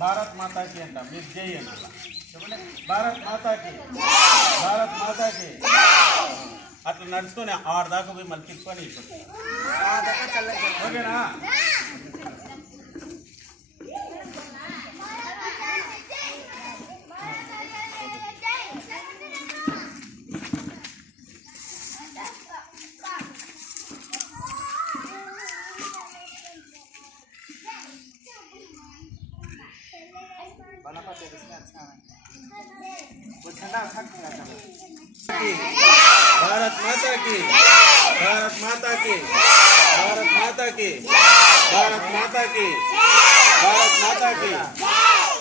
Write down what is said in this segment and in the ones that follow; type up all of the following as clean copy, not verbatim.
భారత్ మాతాకి అంట మీరు జై అనాల చెప్పండి. భారత్ మాతాకి, భారత్ మాతాకి. అట్లా నడుచుకొని ఆరు దాకా పోయి మళ్ళీ తిప్పుకొని ఓకేనా? भारत माता की, भारत माता की, भारत माता की, भारत माता की, भारत माता की, भारत माता की,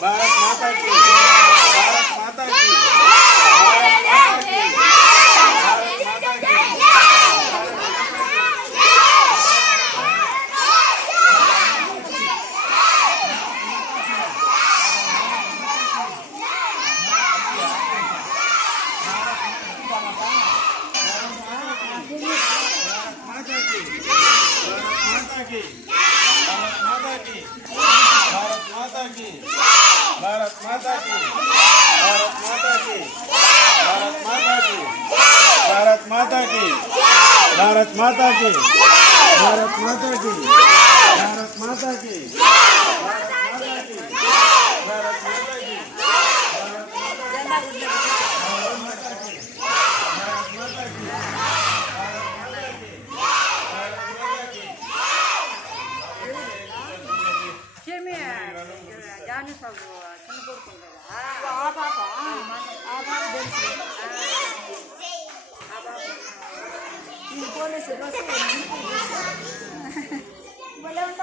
भारत माता की, भारत माता की, भारत माता की। भारत माता की, भारत माता की, भारत माता की, भारत माता की, भारत माता की, भारत माता की, भारत माता की, भारत माता की। Boleh